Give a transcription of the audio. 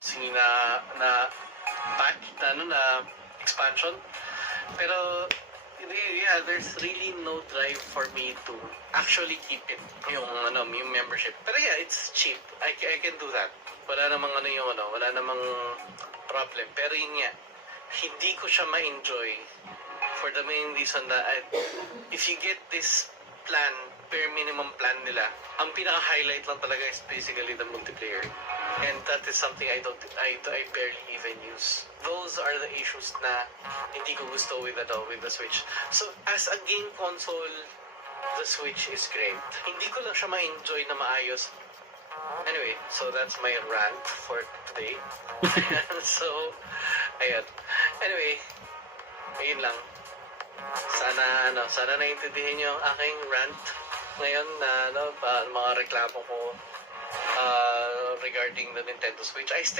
Sige na patch na expansion. Pero yeah, there's really no drive for me to actually keep it yung membership. Pero yeah, it's cheap. I can do that. Wala namang problem. Pero yun nga, hindi ko siya ma-enjoy for the main reason that if you get this plan, bare minimum plan nila, ang pinaka-highlight lang talaga is basically the multiplayer. And that is something I barely even use. Those are the issues na hindi ko gusto with the Switch. So, as a game console, the Switch is great. Hindi ko lang siya ma-enjoy na maayos. Anyway, so that's my rant for today. So, ayun. Anyway, ayun lang. Sana naiintindihan niyo ang aking rant ngayon na mga reklamo ko regarding the Nintendo Switch. I still